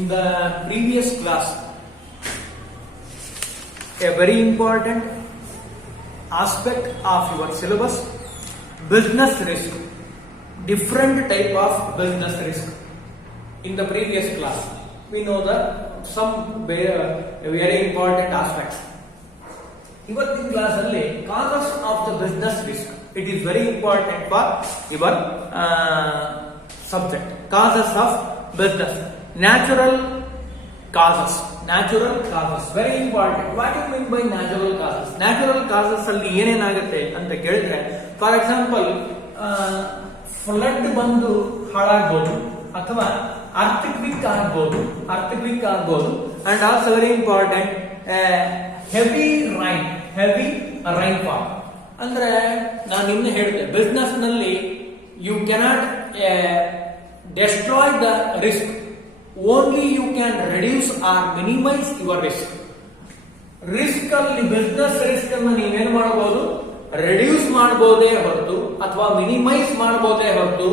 In the previous class, a very important aspect of your syllabus, business risk, different type of business risk. In the previous class, we know some very important aspects. ಇವತ್ತಿನ class ಅಲ್ಲಿ causes of the business risk, it is very important for your subject. Causes of business, natural causes very important. What you mean by natural causes? Natural causes ಅಲ್ಲಿ ಏನೇನಾಗುತ್ತೆ ಅಂತ ಕೇಳಿದ್ರೆ, for example flood ಬಂದು ಹಾಳಾಗ್ಬೋದು, ಅಥವಾ earthquake ಆಗ್ಬೋದು, and also very important heavy rainfall. ಅಂದ್ರೆ ನಾನು ನಿನ್ನೆ ಹೇಳಿದೆ, ಬಿಸ್ನೆಸ್ ನಲ್ಲಿ you cannot destroy the risk, only you can reduce or minimise your risk. Risk ಅಲ್ಲಿ ಬಿಸ್ನೆಸ್ ರಿಸ್ಕ್ ಅನ್ನು ನೀವೇನು ಮಾಡಬಹುದು? ರೆಡ್ಯೂಸ್ ಮಾಡಬಹುದೇ ಹೊರತು ಅಥವಾ ಮಿನಿಮೈಸ್ ಮಾಡಬಹುದೇ ಹೊರತು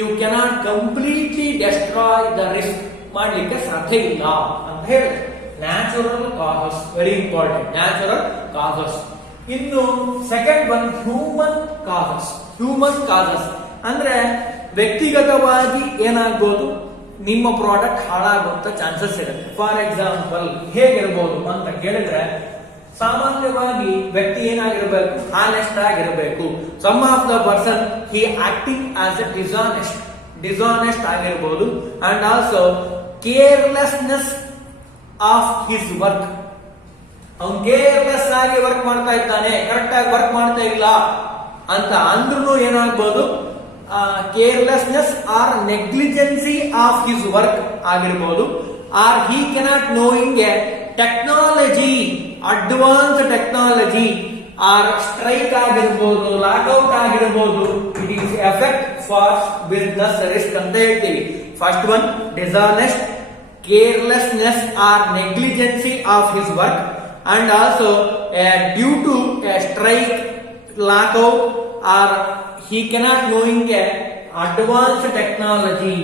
you cannot completely destroy the risk ಮಾಡಲಿಕ್ಕೆ ಸಾಧ್ಯ ಇಲ್ಲ ಅಂತ ಹೇಳಿದೆ. Natural causes very important, natural causes. ಇನ್ನು ಸೆಕೆಂಡ್ ಒನ್ ಹ್ಯೂಮನ್ ಕಾಸಸ್ ಅಂದ್ರೆ ವ್ಯಕ್ತಿಗತವಾಗಿ ಏನಾಗ್ಬೋದು, ನಿಮ್ಮ ಪ್ರಾಡಕ್ಟ್ ಹಾಳಾಗುವಂತ ಚಾನ್ಸಸ್ ಇರುತ್ತೆ. ಫಾರ್ ಎಕ್ಸಾಂಪಲ್ ಹೇಗಿರ್ಬೋದು ಅಂತ ಕೇಳಿದ್ರೆ, ಸಾಮಾನ್ಯವಾಗಿ ವ್ಯಕ್ತಿ ಏನಾಗಿರ್ಬೇಕು? ಹಾನೆಸ್ಟ್ ಆಗಿರಬೇಕು. Some of the person he acting as a dishonest ಆಗಿರ್ಬೋದು, and also carelessness of his work. ಅವನು ಕೇರ್ಲೆಸ್ ಆಗಿ ವರ್ಕ್ ಮಾಡ್ತಾ ಇದ್ದಾನೆ, ಕರೆಕ್ಟ್ ಆಗಿ ವರ್ಕ್ ಮಾಡ್ತಾ ಇಲ್ಲ ಅಂತ ಅಂದ್ರೂ ಏನಾಗ್ಬೋದು? Carelessness or negligency of his work ಆಗಿರ್ಬೋದು. Or he cannot knowing a technology, advance technology, or strike ಆಗಿರ್ಬೋದು, ಲಾಕ್ಔಟ್ ಆಗಿರ್ಬೋದು. It is effect for business risk ಅಂತ ಹೇಳ್ತೀವಿ. First one dishonest, carelessness or negligency of his work, and also due to a strike, lockout, or he cannot knowing a advanced technology.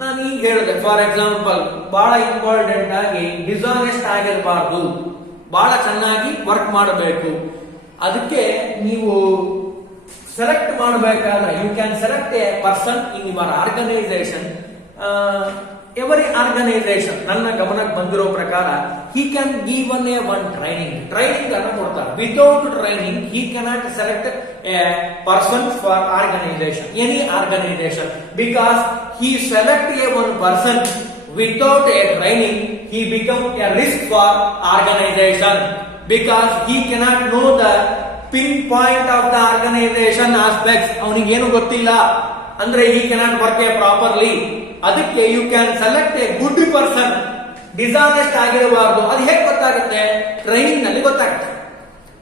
ನಾನು ಈಗ ಹೇಳಿದೆ, for example ಬಹಳ important ಆಗಿ dishonest ಆಗಿರಬಾರ್ದು, ಬಹಳ ಚೆನ್ನಾಗಿ ವರ್ಕ್ ಮಾಡಬೇಕು. ಅದಕ್ಕೆ ನೀವು ಸೆಲೆಕ್ಟ್ ಮಾಡಬೇಕಾದ್ರೆ you can select a person in your organisation. Every organisation ನನ್ನ ಗಮನಕ್ಕೆ ಬಂದಿರೋ ಪ್ರಕಾರ he can give one training ಅನ್ನು ಕೊಡ್ತಾರೆ. Without training he cannot select a person for organisation, any organisation, because he select a one person without a training, he become a risk for organization, because he cannot know the pinpoint of the organization aspects. ಅವನಿಗೆ ಏನು ಗೊತ್ತಿಲ್ಲ ಅಂದ್ರೆ he cannot work properly. ಅದಕ್ಕೆ you can select a good person. Dishonest ಆಗಿರಬಾರ್ದು. ಅದು ಹೇಗೆ ಗೊತ್ತಾಗುತ್ತೆ? Training ನಲ್ಲಿ ಗೊತ್ತಾಗುತ್ತೆ.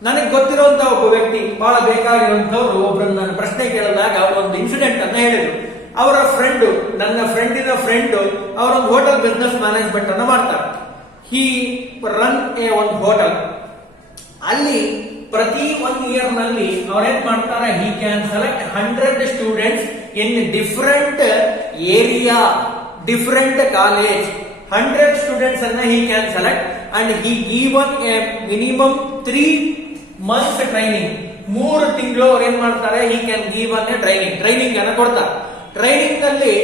ನನಗೆ ಗೊತ್ತಿರುವಂತ ಒಬ್ಬ ವ್ಯಕ್ತಿ, ಬಹಳ ಬೇಕಾಗಿರುವಂತವ್ರು, ಒಬ್ಬರನ್ನ ನಾನು ಪ್ರಶ್ನೆ ಕೇಳಿದಾಗ ಒಂದು ಇನ್ಸಿಡೆಂಟ್ ಅನ್ನ ಹೇಳಿದ್ರು. ಅವರ ಫ್ರೆಂಡು, ನನ್ನ ಫ್ರೆಂಡಿನ ಫ್ರೆಂಡು, ಅವರೊಂದು ಹೋಟೆಲ್ ಬಿಸ್ನೆಸ್ ಮ್ಯಾನೇಜ್ಮೆಂಟ್ ಅನ್ನು ಮಾಡ್ತಾರೆ. ಹಿ ರನ್ ಒಂದು ಹೋಟೆಲ್. ಅಲ್ಲಿ ಪ್ರತಿ 1 ಇಯರ್ ನಲ್ಲಿ ಅವ್ರೇನ್ ಮಾಡ್ತಾರೆ? He can select 100 students in different area, different college. 100 students ಅನ್ನ he can select and he given a minimum 3 months training. 3 ತಿಂಗಳು ಅವ್ರು ಏನ್ ಮಾಡ್ತಾರೆ? He can given a training ಅನ್ನ ಕೊಡ್ತಾರೆ. ಟ್ರೈನಿಂಗ್ ಅಲ್ಲಿ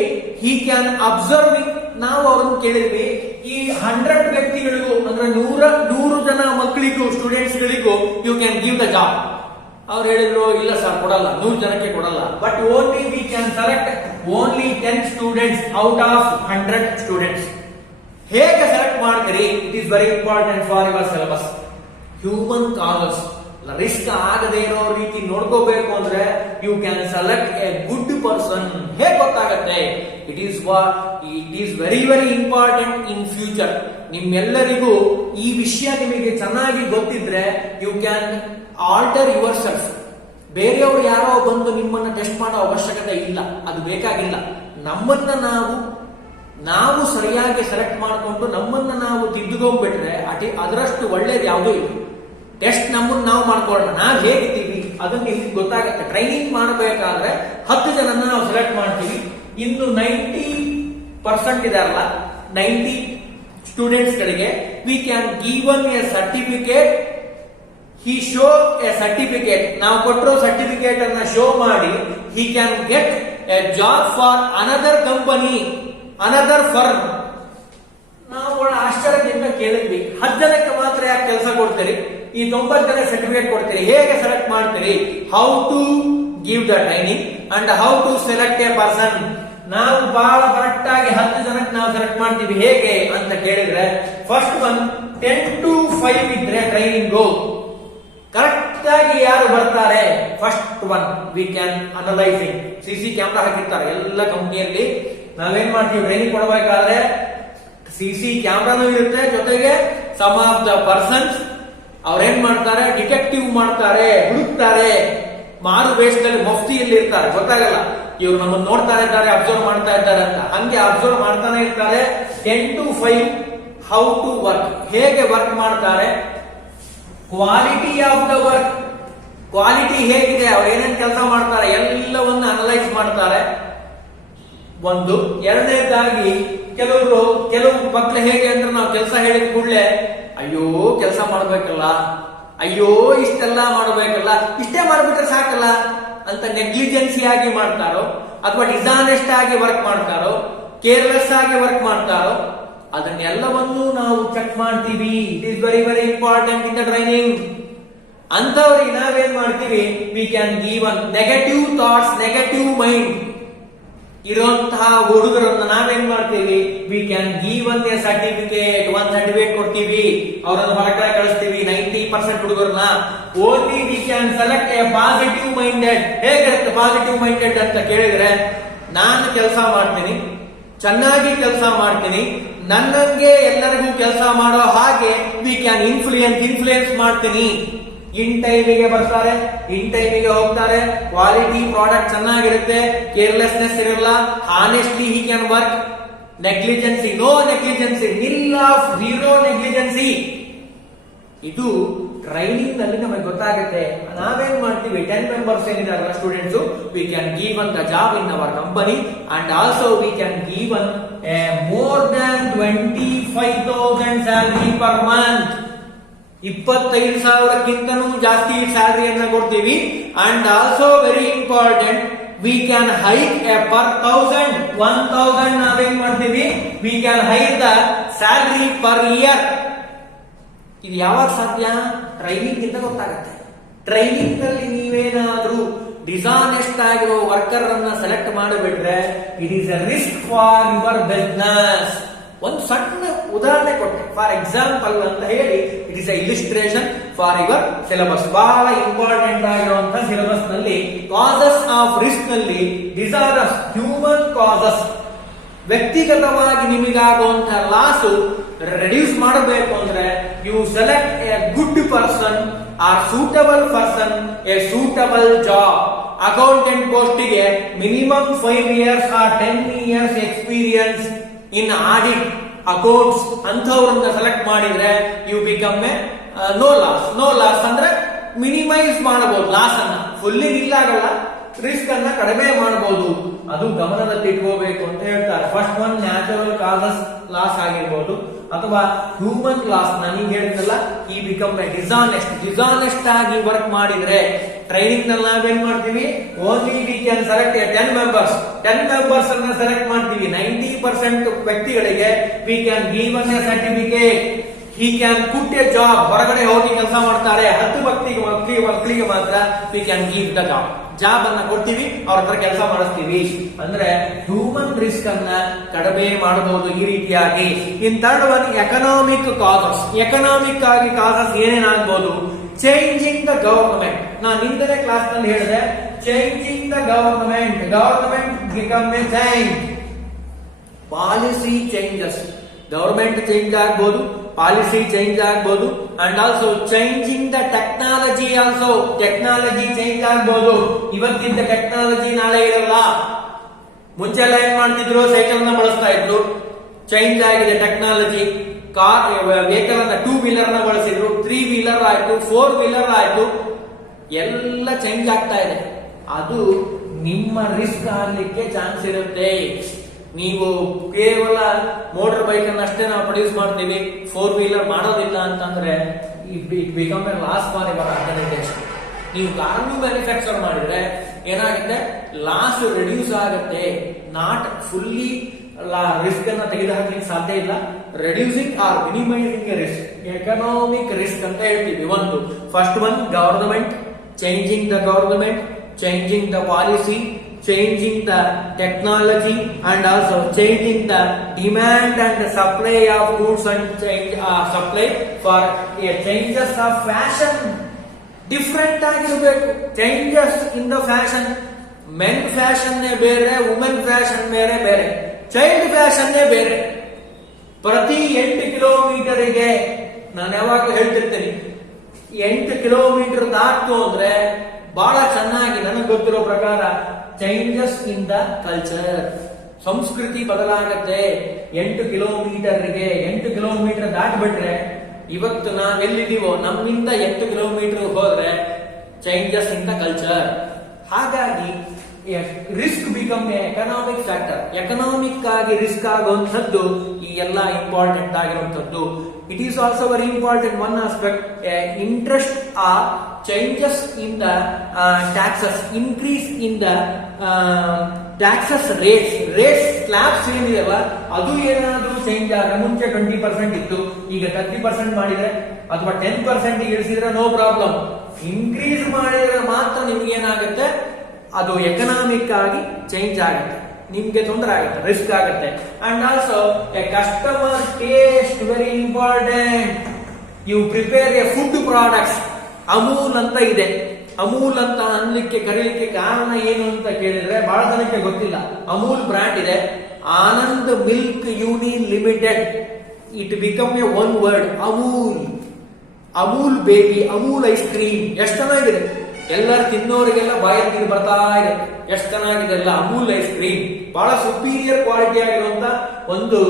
ಹಿ ಕ್ಯಾನ್ ಅಬ್ಸರ್ವಿಂಗ್. ನಾವು ಅವ್ರನ್ನ ಕೇಳಿದ್ವಿ, ಈ 100 ವ್ಯಕ್ತಿಗಳಿಗೂ ಅಂದ್ರೆ 100 ಜನ ಮಕ್ಕಳಿಗೂ, ಸ್ಟೂಡೆಂಟ್ಸ್ ಗಳಿಗೂ you can give the job. ಅವ್ರು ಹೇಳಿದ್ರು, ಇಲ್ಲ ಸರ್ ಕೊಡಲ್ಲ, 100 ಜನಕ್ಕೆ ಕೊಡಲ್ಲ. But only we can select only 10 students out of 100 students. ಹೇಗೆ ಸೆಲೆಕ್ಟ್ ಮಾಡ್ತೀರಿ? It is very important for your syllabus. Human causes, risk ಆಗದೆ ಇರೋ ರೀತಿ ನೋಡ್ಕೋಬೇಕು ಅಂದ್ರೆ you can select a good person. ಹೇಗೆ ಗೊತ್ತಾಗತ್ತೆ? It is very important in future. ನಿಮ್ಮೆಲ್ಲರಿಗೂ ಈ ವಿಷಯ ನಿಮಗೆ ಚೆನ್ನಾಗಿ ಗೊತ್ತಿದ್ರೆ you can alter your self. ಬೇರೆಯವರು ಯಾರೋ ಬಂದು ನಿಮ್ಮನ್ನ ಟೆಸ್ಟ್ ಮಾಡೋ ಅವಶ್ಯಕತೆ ಇಲ್ಲ, ಅದು ಬೇಕಾಗಿಲ್ಲ. ನಮ್ಮನ್ನ ನಾವು ಸರಿಯಾಗಿ ಸೆಲೆಕ್ಟ್ ಮಾಡಿಕೊಂಡು ನಮ್ಮನ್ನ ನಾವು ತಿದ್ದುಕೊಂಡ್ಬಿಟ್ರೆ ಅದರಷ್ಟು ಒಳ್ಳೇದು ಯಾವುದೂ ಇಲ್ಲ. ಟೆಸ್ಟ್ ನಮ್ಮನ್ನು ನಾವು ಮಾಡ್ಕೊಳ್ಳೋಣ, ನಾವು ಹೇಗಿದ್ದೀವಿ ಅದನ್ನ ನಿಮ್ಗೆ ಗೊತ್ತಾಗುತ್ತೆ. ಟ್ರೈನಿಂಗ್ ಮಾಡಬೇಕಾದ್ರೆ 10 ಜನನ ನಾವು ಸೆಲೆಕ್ಟ್ ಮಾಡ್ತೀವಿ. ಇನ್ನು 90% ಇದಾರಲ್ಲ, 90 ಸ್ಟೂಡೆಂಟ್ಸ್ ಗಳಿಗೆ we can given A certificate. He show A certificate, ನಾವು ಕೊಟ್ಟಿರೋ ಸರ್ಟಿಫಿಕೇಟ್ ಅನ್ನ ಶೋ ಮಾಡಿ he can get A job for another company, another firm. ನಾವು ಆಶ್ಚರ್ಯದಿಂದ ಕೇಳಿದ್ವಿ, 10 ಜನಕ್ಕೆ ಮಾತ್ರ ಯಾಕೆ ಕೆಲಸ ಕೊಡ್ತೀರಿ, ಈ 90 ಜನ ಸರ್ಟಿಫಿಕೇಟ್ ಕೊಡ್ತೀರಿ, ಹೇಗೆ ಸೆಲೆಕ್ಟ್ ಮಾಡ್ತೀರಿ? How to give the training and how to select a person. ನಾವು ಬಹಳ ಕರೆಕ್ಟ್ ಆಗಿ 10 ಜನಕ್ಕೆ ನಾವು ಸೆಲೆಕ್ಟ್ ಮಾಡ್ತೀವಿ, ಹೇಗೆ ಅಂತ ಕೇಳಿದ್ರೆ ಫಸ್ಟ್ ಒನ್ 10 to 5 ಇದ್ರೆ ಟ್ರೈನಿಂಗ್ ಕರೆಕ್ಟ್ ಆಗಿ ಯಾರು ಬರ್ತಾರೆ, first one we can analysing. CC camera ಹಾಕಿರ್ತಾರೆ ಎಲ್ಲ ಕಂಪನಿಯಲ್ಲಿ. ನಾವೇನ್ ಮಾಡ್ತೀವಿ, ಟ್ರೈನಿಂಗ್ ಕೊಡಬೇಕಾದ್ರೆ ಸಿಸಿ ಕ್ಯಾಮ್ರಾನು ಇರುತ್ತೆ, ಜೊತೆಗೆ ಸಮ್ ಆಫ್ ದ ಪರ್ಸನ್ಸ್ ಅವ್ರೇನ್ ಮಾಡ್ತಾರೆ, ಡಿಟೆಕ್ಟಿವ್ ಮಾಡ್ತಾರೆ, ಹುಡುಕ್ತಾರೆ, ಮಾರು ವೇಷದಲ್ಲಿ ಮಫ್ತಿಯಲ್ಲಿ ಇರ್ತಾರೆ, ಗೊತ್ತಾಗಲ್ಲ ಇವ್ರು ನಮ್ಮನ್ನು ನೋಡ್ತಾ ಇದ್ದಾರೆ, ಅಬ್ಸರ್ವ್ ಮಾಡ್ತಾ ಇದ್ದಾರೆ ಅಂತ. ಹಂಗೆ ಅಬ್ಸರ್ವ್ ಮಾಡ್ತಾನೆ ಇರ್ತಾರೆ. 10 to 5 ಹೌ ಟು ವರ್ಕ್, ಹೇಗೆ ವರ್ಕ್ ಮಾಡ್ತಾರೆ, quality of the work, quality ಹೇಗಿದೆ, ಅವ್ರು ಏನೇನು ಕೆಲಸ ಮಾಡ್ತಾರೆ ಎಲ್ಲವನ್ನ ಅನಲೈಸ್ ಮಾಡ್ತಾರೆ. ಒಂದು. ಎರಡನೇದಾಗಿ ಕೆಲವು ಮಕ್ಳು ಹೇಗೆ ಅಂದ್ರೆ ನಾವು ಕೆಲಸ ಹೇಳಿದ ಕೂಡಲೇ ಅಯ್ಯೋ ಕೆಲಸ ಮಾಡ್ಬೇಕಲ್ಲ, ಅಯ್ಯೋ ಇಷ್ಟೆಲ್ಲ ಮಾಡ್ಬೇಕಲ್ಲ, ಇಷ್ಟೇ ಮಾಡ್ಬಿಟ್ರೆ ಸಾಕಲ್ಲ ಅಂತ ನೆಗ್ಲಿಜೆನ್ಸಿ ಆಗಿ ಮಾಡ್ತಾರೋ, ಅಥವಾ ಡಿಸಾನೆಸ್ಟ್ ಆಗಿ ವರ್ಕ್ ಮಾಡ್ತಾರೋ, ಕೇರ್ಲೆಸ್ ಆಗಿ ವರ್ಕ್ ಮಾಡ್ತಾರೋ, ಅದನ್ನೆಲ್ಲವನ್ನೂ ನಾವು ಚೆಕ್ ಮಾಡ್ತೀವಿ. It is very very important in the training. ಅಂತವ್ರಿಗೆ ನಾವೇನ್ ಮಾಡ್ತೀವಿ, we can give an negative thoughts, negative mind ಇರುವಂತಹ ಹುಡುಗರನ್ನ ನಾವೇನ್ ಮಾಡ್ತೀವಿ, we can give an a certificate. 1 certificate ಕೊಡ್ತೀವಿ, ಅವರನ್ನು ಹೊರಗಡೆ ಕಳಿಸ್ತೀವಿ. 90% ಹುಡುಗರನ್ನ only we can select a positive minded. ಹೇಗಿರುತ್ತೆ ಪಾಸಿಟಿವ್ ಮೈಂಡೆಡ್ ಅಂತ ಕೇಳಿದ್ರೆ, ನಾನು ಕೆಲಸ ಮಾಡ್ತೀನಿ, ಚೆನ್ನಾಗಿ ಕೆಲಸ ಮಾಡ್ತೀನಿ, ನನ್ನಂಗೆ ಎಲ್ಲರಿಗೂ ಕೆಲಸ ಮಾಡೋ ಹಾಗೆ ವಿ ಕ್ಯಾನ್ ಇನ್ಫ್ಲೂಯೆನ್ಸ್ ಮಾಡ್ತೀನಿ. ಇನ್ ಟೈಮಿಗೆ ಬರ್ತಾರೆ, ಇನ್ ಟೈಮಿಗೆ ಹೋಗ್ತಾರೆ, ಕ್ವಾಲಿಟಿ ಪ್ರಾಡಕ್ಟ್ ಚೆನ್ನಾಗಿರುತ್ತೆ, ಕೇರ್ಲೆಸ್ನೆಸ್ ಇರಲ್ಲ, honestly he can work, negligency no negligency, nil of zero negligency. ಇದು ಟ್ರೈನಿಂಗ್ ನಲ್ಲಿ ನಮಗೆ ಗೊತ್ತಾಗುತ್ತೆ. ನಾವೇನ್ ಮಾಡ್ತೀವಿ, 10 ಮೆಂಬರ್ಸ್ ಏನಿದಾರಲ್ಲ students, we can give an the job in our company and also we can give an more than 25,000 salary per month. 25,000ಕ್ಕಿಂತನೂ ಜಾಸ್ತಿ ಸ್ಯಾಲರಿಯನ್ನ ಕೊಡ್ತೀವಿ. And also very important, we can hike a per 1,000 ನಾವೇನ್ ಮಾಡ್ತೀವಿ, we can hike the salary per year. ಇದು ಯಾವಾಗ ಸಾಧ್ಯ, training ಇಂದ ಗೊತ್ತಾಗುತ್ತೆ. ಟ್ರೈನಿಂಗ್ ನಲ್ಲಿ ನೀವೇನಾದ್ರೂ ಡಿಸಾನೆಸ್ಟ್ ಆಗಿರೋ ವರ್ಕರ್ ಅನ್ನ ಸೆಲೆಕ್ಟ್ ಮಾಡಿಬಿಟ್ರೆ it is a risk for your business. ಒಂದು ಸಣ್ಣ ಉದಾಹರಣೆ ಕೊಟ್ಟೆ, ಫಾರ್ ಎಕ್ಸಾಂಪಲ್ ಅಂತ ಹೇಳಿ, it is a illustration for your syllabus. ಬಹಳ ಇಂಪಾರ್ಟೆಂಟ್ ಆಗಿರುವಂತಹ ಸಿಲೆಬಸ್ ನಲ್ಲಿ ಕಾಸಸ್ ಆಫ್ ರಿಸ್ಕ್ ನಲ್ಲಿ ಡಿಸಾರ್ಡರ್ಸ್, ಹ್ಯೂಮನ್ ಕಾಸಸ್, ವ್ಯಕ್ತಿಗತವಾಗಿ ನಿಮಗಾಗುವಂತಹ ಲಾಸ್ ರೆಡ್ಯೂಸ್ ಮಾಡಬೇಕು ಅಂದ್ರೆ you select a good person or suitable person, a suitable job. Accountant ಪೋಸ್ಟಿಗೆ minimum 5 years or 10 years experience in audit, accounts ಅಂತವ್ರನ್ನ ಸೆಲೆಕ್ಟ್ ಮಾಡಿದ್ರೆ you become a no loss ಅಂದ್ರೆ minimise ಮಾಡಬಹುದು loss ಅನ್ನ. ಫುಲ್ಲಿ ನಿಲ್ಲಾಗಲ್ಲ, risk ಅನ್ನ ಕಡಿಮೆ ಮಾಡಬಹುದು. ಅದು ಗಮನದಲ್ಲಿ ಇಟ್ಕೋಬೇಕು ಅಂತ ಹೇಳ್ತಾರೆ. First one natural causes loss ಆಗಿರ್ಬೋದು, ಅಥವಾ ಹ್ಯೂಮನ್ ಲಾಸ್. ನನಗೆ ಹೇಳಿದ್ನಲ್ಲ, ಈ ಬಿಕಮ್ ಎ ಡಿಸಾನೆಸ್ಟ್ ಆಗಿ ವರ್ಕ್ ಮಾಡಿದ್ರೆ ಟ್ರೈನಿಂಗ್ ನಲ್ಲಿ ನಾವೇನ್ ಮಾಡ್ತೀವಿ, only we can select 10 members ಅನ್ನ ಸೆಲೆಕ್ಟ್ ಮಾಡ್ತೀವಿ. 90% ವ್ಯಕ್ತಿಗಳಿಗೆ we can give an a certificate, he can put a job. ಹೊರಗಡೆ ಹೋಗಿ ಕೆಲಸ ಮಾಡ್ತಾರೆ, 10 ಮಕ್ಕಳಿಗೆ ಮಾತ್ರ V can give the job ಅನ್ನ ಕೊಡ್ತೀವಿ, ಅವ್ರ ಹತ್ರ ಕೆಲಸ ಮಾಡಿಸ್ತೀವಿ. ಅಂದ್ರೆ ಹ್ಯೂಮನ್ ರಿಸ್ಕ್ ಅನ್ನ ಕಡಿಮೆ ಮಾಡಬಹುದು ಈ ರೀತಿಯಾಗಿ. In third one economic causes. Economic ಆಗಿ ಕಾಸಸ್ ಏನೇನಾಗಬಹುದು, ಚೇಂಜಿಂಗ್ ದ ಗವರ್ನಮೆಂಟ್. ನಾನು ಹಿಂದಿನ ಕ್ಲಾಸ್ ನಲ್ಲಿ ಹೇಳಿದೆ, changing the government become A change. Policy changes, government change ಆಗ್ಬೋದು, ಪಾಲಿಸಿ ಚೇಂಜ್ ಆಗ್ಬೋದು. And also changing the technology, technology change ಆಗ್ಬೋದು. ಇವತ್ತಿದ್ದ ಟೆಕ್ನಾಲಜಿ ನಾಳೆ ಇರಲ್ಲ. ಮುಂಚೆ ಎಲ್ಲ ಏನ್ ಮಾಡ್ತಿದ್ರು, ಸೈಕಲ್ ನ ಬಳಸ್ತಾ ಇದ್ರು, ಚೇಂಜ್ ಆಗಿದೆ ಟೆಕ್ನಾಲಜಿ. ಕಾರ್ ವೆಹಿಕಲ್ ಅನ್ನ 2 wheeler ನ ಬಳಸಿದ್ರು, 3 wheeler ಆಯ್ತು, 4 wheeler ಆಯ್ತು, ಎಲ್ಲ ಚೇಂಜ್ ಆಗ್ತಾ ಇದೆ. ಅದು ನಿಮ್ಮ ರಿಸ್ಕ್ ಆಗ್ಲಿಕ್ಕೆ ಚಾನ್ಸ್ ಇರುತ್ತೆ. ನೀವು ಕೇವಲ ಮೋಟರ್ ಬೈಕ್ ಅನ್ನು ಅಷ್ಟೇ ನಾವು ಪ್ರೊಡ್ಯೂಸ್ ಮಾಡ್ತೀವಿ, 4 ವೀಲರ್ ಮಾಡೋದಿಲ್ಲ ಅಂತಂದ್ರೆ it become a loss for your organisation. ನೀವು ಕಾರನ್ನು ಮ್ಯಾನುಫ್ಯಾಕ್ಚರ್ ಮಾಡಿದ್ರೆ ಏನಾಗುತ್ತೆ, ಲಾಸ್ ರಿಡ್ಯೂಸ್ ಆಗುತ್ತೆ. ನಾಟ್ ಫುಲ್ಲಿ ರಿಸ್ಕ್ ಅನ್ನ ತೆಗೆದುಹಾಕ್ಲಿಕ್ಕೆ ಸಾಧ್ಯ ಇಲ್ಲ. Reducing or minimising risk, economic risk ಅಂತ ಹೇಳ್ತೀವಿ. ಒಂದು first one government, changing the government, changing the policy, changing the technology, and also changing the demand and the supply of goods and supply for changes of fashion. Different ಆಗಿರಬೇಕು. changes in the fashion, men fashion ಬೇರೆ, women fashion ಬೇರೆ, child fashion ಬೇರೆ. ಪ್ರತಿ 8 ಕಿಲೋಮೀಟರಿಗೆ ನಾನು ಯಾವಾಗ ಹೇಳ್ತಿರ್ತೇನೆ, 8 kilometre ದಾಟ್ತು ಅಂದ್ರೆ ಬಹಳ ಚೆನ್ನಾಗಿ ನನಗೆ ಗೊತ್ತಿರೋ ಪ್ರಕಾರ ಚೇಂಜಸ್ ಇನ್ ದ ಕಲ್ಚರ್, ಸಂಸ್ಕೃತಿ ಬದಲಾಗತ್ತೆ. 8 ಕಿಲೋಮೀಟರ್ಗೆ 8 ಕಿಲೋಮೀಟರ್ ದಾಟ್ಬಿಟ್ರೆ ಇವತ್ತು ನಾವೆಲ್ಲಿದ್ದೀವೋ ನಮ್ಮಿಂದ 8 ಕಿಲೋಮೀಟರ್ ಹೋದ್ರೆ ಚೇಂಜಸ್ ಇನ್ ದ ಕಲ್ಚರ್. ಹಾಗಾಗಿ risk become economic factor. Economic ಆಗಿ ರಿಸ್ಕ್ ಆಗುವಂಥದ್ದು ಈ ಎಲ್ಲ ಇಂಪಾರ್ಟೆಂಟ್ ಆಗಿರುವಂಥದ್ದು. It is also very important one aspect, interest or changes in the taxes, increase in the taxes rates slabs ಏನಿದೆಯಲ್ಲ ಅದು ಏನಾದ್ರೂ ಚೇಂಜ್ ಆದ್ರೆ, ಮುಂಚೆ 20% ಇತ್ತು, ಈಗ 30% ಮಾಡಿದ್ರೆ ಅಥವಾ 10% ಇಳಿಸಿದ್ರೆ ನೋ ಪ್ರಾಬ್ಲಮ್. ಇನ್ಕ್ರೀಸ್ ಮಾಡಿದ್ರೆ ಮಾತ್ರ ನಿಮ್ಗೆ ಏನಾಗುತ್ತೆ, ಅದು ಎಕನಾಮಿಕ್ ಆಗಿ ಚೇಂಜ್ ಆಗುತ್ತೆ, ನಿಮ್ಗೆ ತೊಂದರೆ ಆಗುತ್ತೆ, ರಿಸ್ಕ್ ಆಗುತ್ತೆ. And also a customer taste very important. You prepare a food products. Amul ಅಂತ ಇದೆ. ಅಮೂಲ್ ಅಂತ ಅನ್ಲಿಕ್ಕೆ ಕರೀಲಿಕ್ಕೆ ಕಾರಣ ಏನು ಅಂತ ಕೇಳಿದ್ರೆ ಬಹಳ ಜನಕ್ಕೆ ಗೊತ್ತಿಲ್ಲ. ಅಮೂಲ್ ಬ್ರ್ಯಾಂಡ್ ಇದೆ, Anand milk union limited. It become A one word, Amul. Amul baby, Amul ice cream ಎಷ್ಟು ಚೆನ್ನಾಗಿದೆ, ಎಲ್ಲರೂ ತಿನ್ನೋರಿಗೆಲ್ಲ ಬಾಯಲ್ಲಿ ನೀರು ಬರ್ತಾ ಇರುತ್ತೆ. ಎಷ್ಟು ಚೆನ್ನಾಗಿದೆ ಅಲ್ಲ ಅಮೂಲ್ ಐಸ್ ಕ್ರೀಮ್. ಬಹಳ ಸುಪೀರಿಯರ್ ಕ್ವಾಲಿಟಿ ಆಗಿರುವಂತ ಒಂದು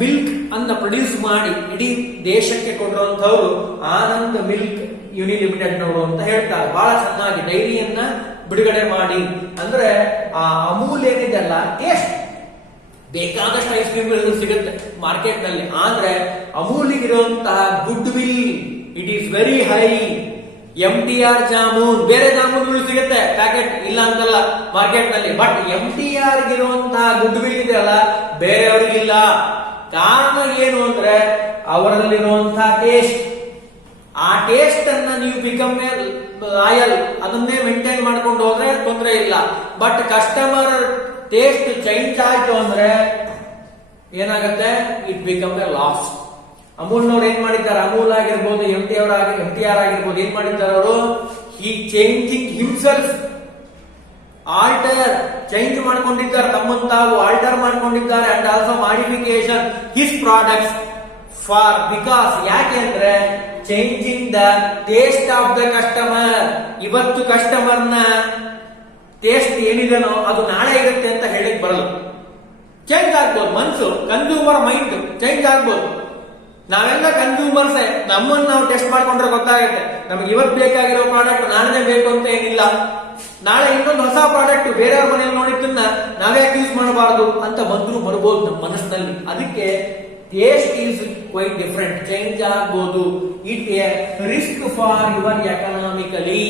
ಮಿಲ್ಕ್ ಅನ್ನ ಪ್ರೊಡ್ಯೂಸ್ ಮಾಡಿ ಇಡೀ ದೇಶಕ್ಕೆ ಕೊಟ್ಟಿರುವಂತವ್ರು ಆನಂದ್ ಮಿಲ್ಕ್ ಯೂನಿಯನ್ ಲಿಮಿಟೆಡ್ ನವರು ಅಂತ ಹೇಳ್ತಾರೆ. ಬಹಳ ಚೆನ್ನಾಗಿ ಡೈರಿಯನ್ನ ಬಿಡುಗಡೆ ಮಾಡಿ. ಅಂದ್ರೆ ಆ ಅಮೂಲ್ ಏನಿದೆಲ್ಲ ಟೇಸ್ಟ್, ಬೇಕಾದಷ್ಟು ಐಸ್ ಕ್ರೀಮ್ ಸಿಗುತ್ತೆ ಮಾರ್ಕೆಟ್ ನಲ್ಲಿ. ಆದ್ರೆ ಅಮೂಲಿಗೆ ಇರುವಂತಹ good will it is very high. MTR jamun, ಬೇರೆ ಜಾಮೂನ್ಗಳು ಸಿಗುತ್ತೆ ಪ್ಯಾಕೆಟ್, ಇಲ್ಲ ಅಂತಲ್ಲ ಮಾರ್ಕೆಟ್ ನಲ್ಲಿ. ಬಟ್ MTR ಇರುವಂತಹ ಗುಡ್ ವಿಲ್ ಇದೆಯಲ್ಲ ಬೇರೆಯವರಿಗಿಲ್ಲ. ಕಾರಣ ಏನು ಅಂದ್ರೆ ಅವರಲ್ಲಿರುವಂತಹ ಟೇಸ್ಟ್. ಆ ಟೇಸ್ಟ್ ಅನ್ನ ನೀವು ಬಿಕಮ್ ಲಾಯಲ್, ಅದನ್ನೇ ಮೇಂಟೈನ್ ಮಾಡ್ಕೊಂಡು ಹೋದ್ರೆ ತೊಂದರೆ ಇಲ್ಲ. ಬಟ್ ಕಸ್ಟಮರ್ ಟೇಸ್ಟ್ ಚೇಂಜ್ ಆಯ್ತು ಅಂದ್ರೆ ಏನಾಗುತ್ತೆ, ಇಟ್ ಬಿಕಮ್ ಎ ಲಾಸ್. ಅಮೂಲ್ನವ್ರು ಏನ್ ಮಾಡಿದ್ದಾರೆ, ಅಮೂಲ್ ಆಗಿರ್ಬೋದು, MTR ಆಗಿರ್ಬೋದು, ಏನ್ ಮಾಡಿದ್ದಾರೆ ಅವರು, ಈ ಚೇಂಜಿಂಗ್ ಹಿಮ್ಸೆಲ್ಫ್, ಆಲ್ಟರ್ ಚೇಂಜ್ ಮಾಡ್ಕೊಂಡಿದ್ದಾರೆ, ತಮ್ಮನ್ನು ತಾವು ಆಲ್ಟರ್ ಮಾಡ್ಕೊಂಡಿದ್ದಾರೆ. And also modification his products for, because ಯಾಕೆ ಅಂದ್ರೆ changing the taste of the customer. ಇವತ್ತು ಕಸ್ಟಮರ್ ನ ಟೇಸ್ಟ್ ಏನಿದೆನೋ ಅದು ನಾಳೆ ಇರುತ್ತೆ ಅಂತ ಹೇಳಿಕ್ ಬರಲ್ಲ. ಚೇಂಜ್ ಆಗ್ಬೋದು, ಮನ್ಸು ಕನ್ಸ್ಯೂಮರ್ ಮೈಂಡ್ ಚೇಂಜ್ ಆಗ್ಬೋದು. ನಾವೆಲ್ಲ ಕನ್ಸ್ಯೂಮರ್ಸ್, ನಮ್ಮನ್ನು ನಾವು ಟೆಸ್ಟ್ ಮಾಡ್ಕೊಂಡ್ರೆ ಗೊತ್ತಾಗುತ್ತೆ. ನಮ್ಗೆ ಇವತ್ತು ಬೇಕಾಗಿರೋ ಪ್ರಾಡಕ್ಟ್ ನಾಳೆ ಬೇಕು ಅಂತ ಏನಿಲ್ಲ. ನಾಳೆ ಇನ್ನೊಂದು ಹೊಸ ಪ್ರಾಡಕ್ಟ್ ಬೇರೆಯವ್ರ ಮನೆಯಲ್ಲಿ ನೋಡಿದ್ದನ್ನ ನಾವ್ಯಾಕೆ ಯೂಸ್ ಮಾಡಬಾರ್ದು ಅಂತ ಬಂದ್ರು ಬರ್ಬೋದು ನಮ್ಮ ಮನಸ್ಸಿನಲ್ಲಿ. ಅದಕ್ಕೆ taste is quite different, change ಆಗ್ಬೋದು. It a risk for your economically.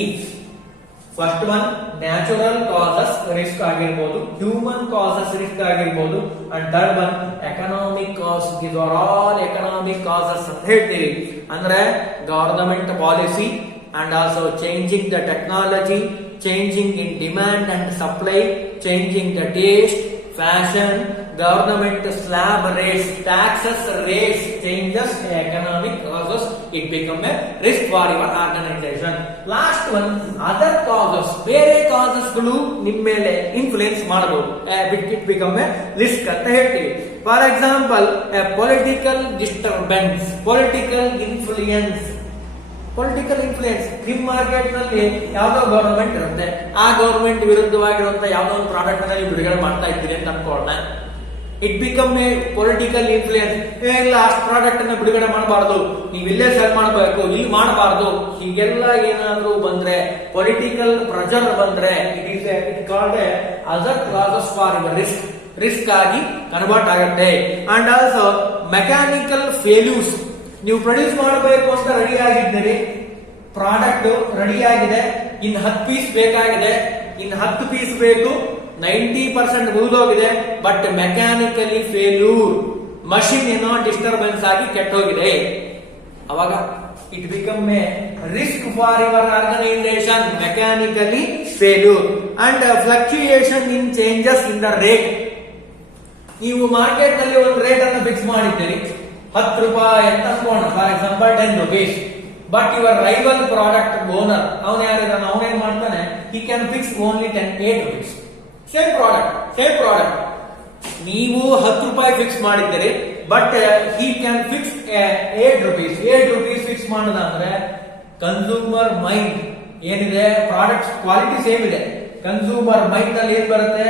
First one natural causes risk ಆಗಿರ್ಬೋದು, ಹ್ಯೂಮನ್ ಕಾಸಸ್ ರಿಸ್ಕ್ ಆಗಿರ್ಬೋದು, and third one economic cause. These are all economic causes ಅಂತ ಹೇಳ್ತೀವಿ. ಅಂದ್ರೆ government policy and also changing the technology, changing in demand and supply, changing the taste, fashion, government slab rates, taxes rates, changes economic causes, it become a risk for your organization. Last one, other causes, ಬೇರೆ causes ಗಳು ನಿಮ್ಮ ಮೇಲೆ influence ಮಾಡಬಹುದು, it become a risk ಅಂತ ಹೇಳ್ತೀವಿ. For example, political disturbance, political influence. ನಿಮ್ಮ market ನಲ್ಲಿ ಯಾವ್ದೋ ಗವರ್ನಮೆಂಟ್ ಇರುತ್ತೆ, ಆ ಗವರ್ನಮೆಂಟ್ ವಿರುದ್ಧವಾಗಿರುವಂತ ಯಾವ್ದೋ ಒಂದು ಪ್ರಾಡಕ್ಟ್ ನಲ್ಲಿ ಬಿಡುಗಡೆ ಮಾಡ್ತಾ ಇದ್ದೀರಿ ಅಂತ ಅನ್ಕೊಳ್ಳೋಣ. It become a political influence. ಇಲ್ಲ, ಅಷ್ಟು ಪ್ರಾಡಕ್ಟ್ ಅನ್ನ ಬಿಡುಗಡೆ ಮಾಡಬಾರ್ದು, ನೀವು ಇಲ್ಲೇ ಸೆಲ್ ಮಾಡಬೇಕು, ಇಲ್ಲಿ ಮಾಡಬಾರ್ದು, ಹೀಗೆಲ್ಲ ಏನಾದ್ರೂ ಬಂದ್ರೆ, ಪೊಲಿಟಿಕಲ್ ಪ್ರೆಷರ್ ಬಂದ್ರೆ, it called other causes for your risk. Risk ಆಗಿ ಕನ್ವರ್ಟ್ ಆಗುತ್ತೆ. ಅಂಡ್ ಆಲ್ಸೋ ಮೆಕ್ಯಾನಿಕಲ್ ಫೇಲ್ಯೂರ್ಸ್, ನೀವು ಪ್ರೊಡ್ಯೂಸ್ ಮಾಡಬೇಕು ಅಂತ ರೆಡಿ ಆಗಿದ್ದೀರಿ, ಪ್ರಾಡಕ್ಟ್ ರೆಡಿ ಆಗಿದೆ, ಇನ್ 10 ಪೀಸ್ ಬೇಕಾಗಿದೆ, ಇನ್ 10 ಪೀಸ್ ಬೇಕು, 90% ಮುಗಿದೋಗಿದೆ, ಬಟ್ ಮೆಕ್ಯಾನಿಕಲಿ ಫೇಲ್ಯೂರ್, ಮಷಿನ್ ಏನೋ ಡಿಸ್ಟರ್ಬೆನ್ಸ್ ಆಗಿ ಕೆಟ್ಟೋಗಿದೆ. ಅವಾಗ it become a risk for your organisation, mechanically failure. And fluctuation in changes in the rate. ನೀವು ಮಾರ್ಕೆಟ್ ನಲ್ಲಿ ಒಂದು ರೇಟ್ ಅನ್ನು ಫಿಕ್ಸ್ ಮಾಡಿದ್ದೀರಿ, 10 ರೂಪಾಯಿ ಅಂತ ಅನ್ಕೋಣ, for example 10 rupees. But your rival product owner ಅವನು ಯಾರಿದ್ದಾನೆ, ಅವನೇನ್ ಮಾಡ್ತಾನೆ, he can fix only 8 rupees. Same product ನೀವು 10 ರೂಪಾಯಿ ಫಿಕ್ಸ್ ಮಾಡಿದ್ದೀರಿ, but he can fix 8 rupees. 8 rupees fix ಮಾಡೋದಂದ್ರೆ ಕನ್ಸ್ಯೂಮರ್ ಮೈಂಡ್ ಏನಿದೆ, ಪ್ರಾಡಕ್ಟ್ ಕ್ವಾಲಿಟಿ ಸೇಮ್ ಇದೆ, ಕನ್ಸ್ಯೂಮರ್ ಮೈಂಡ್ ಅಲ್ಲಿ ಏನ್ ಬರುತ್ತೆ,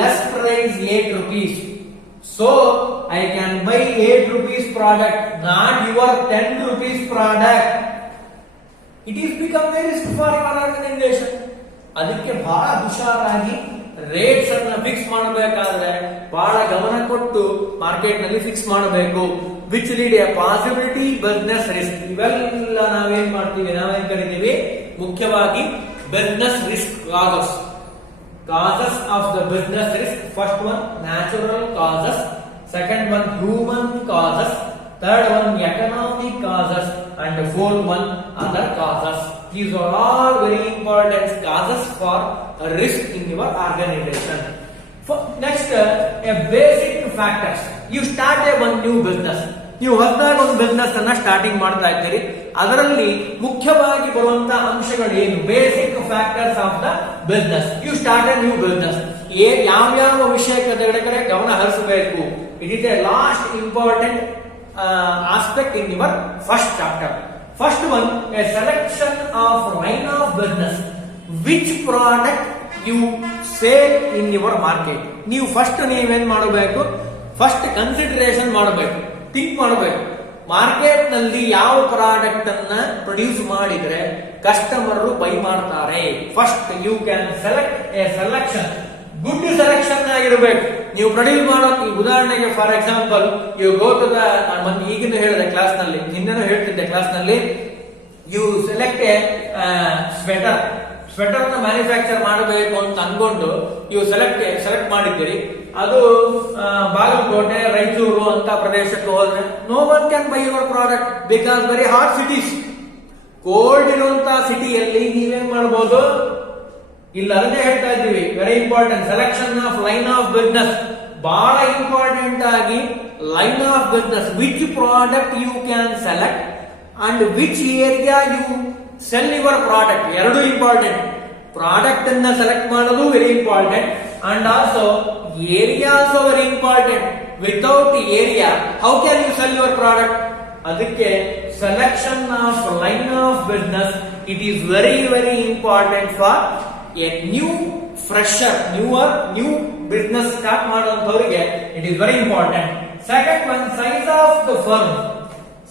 less price 8 rupees. So I can buy 8 rupees product, not your 10 rupees product. It is become very risk for your organization. ಅದಕ್ಕೆ ಬಹಳ ಹುಷಾರಾಗಿ rates ಅನ್ನ ಫಿಕ್ಸ್ ಮಾಡಬೇಕಾದ್ರೆ ಬಹಳ ಗಮನ ಕೊಟ್ಟು ಮಾರ್ಕೆಟ್ ನಲ್ಲಿ ಫಿಕ್ಸ್ ಮಾಡಬೇಕು. Which lead A possibility business risk. ಇವೆಲ್ಲ ನಾವೇನ್ ಮಾಡ್ತೀವಿ, ನಾವೇನ್ ಕರಿತೀವಿ, ಮುಖ್ಯವಾಗಿ business risk causes of the business risk. First one, natural causes. Second one, human causes. Third one, economic causes. And fourth one, other causes. These are all very important causes for a risk in your organization. Next, a basic factors. You start one new business. ನೀವು ಹೊಸದಾಗಿ ಒಂದು business ಅನ್ನ starting ಮಾಡ್ತಾ ಇದ್ದೀರಿ, ಅದರಲ್ಲಿ ಮುಖ್ಯವಾಗಿ ಬರುವಂತಹ ಅಂಶಗಳೇನು, basic factors of the business. You start a new business. ಯಾವ್ಯಾವ ವಿಷಯದ ಕಡೆ ಗಮನ ಹರಿಸಬೇಕು, it is a last important aspect in your first chapter. First one, a selection of line of business. Which product you sale in your market. ನೀವು first ನೀವೇನ್ ಮಾಡಬೇಕು, first consideration ಮಾಡಬೇಕು, think ಮಾಡಬೇಕು. ಮಾರ್ಕೆಟ್ ನಲ್ಲಿ ಯಾವ ಪ್ರಾಡಕ್ಟ್ ಅನ್ನ produce ಮಾಡಿದ್ರೆ customer buy ಮಾಡ್ತಾರೆ. First you can select a selection, good selection ಆಗಿರಬೇಕು. ನೀವು ಪ್ರೊಡ್ಯೂಸ್ ಮಾಡೋ, ಉದಾಹರಣೆಗೆ for example you go to the, ಈಗಿನ ಹೇಳಿದೆ ಕ್ಲಾಸ್ ನಲ್ಲಿ, ನಿನ್ನೆನೂ ಹೇಳ್ತಿದ್ದೆ ಕ್ಲಾಸ್ ನಲ್ಲಿ, ಯು ಸೆಲೆಕ್ಟ್ ಎ ಸ್ವೆಟರ್ ನ ಮ್ಯಾನುಫ್ಯಾಕ್ಚರ್ ಮಾಡಬೇಕು ಅಂತ ಅನ್ಕೊಂಡು ನೀವು ಸೆಲೆಕ್ಟ್ ಮಾಡಿದ್ದೀರಿ. ಅದು ಬಾಗಲಕೋಟೆ, ರಾಯಚೂರು ಅಂತ ಪ್ರದೇಶಕ್ಕೆ ಹೋದ್ರೆ no one can buy your product because very hot cities. Cold ಇರುವಂತಹ ಸಿಟಿಯಲ್ಲಿ ನೀವೇನ್ ಮಾಡಬಹುದು, ಇಲ್ಲ ಅದನ್ನೇ ಹೇಳ್ತಾ ಇದ್ದೀವಿ, very important selection of line of business. ಬಹಳ ಇಂಪಾರ್ಟೆಂಟ್ ಆಗಿ line of business, which product you can select and which area you sell your product. ಎರಡು ಇಂಪಾರ್ಟೆಂಟ್. ಪ್ರಾಡಕ್ಟ್ ಅನ್ನ ಸೆಲೆಕ್ಟ್ ಮಾಡೋದು very important, and also area also very important. Without area how can you sell your product? ಅದಕ್ಕೆ selection of line of business it is very very important for a new fresher, new business start ಮಾಡುವಂತವರಿಗೆ it is very important. Second one, size of the firm.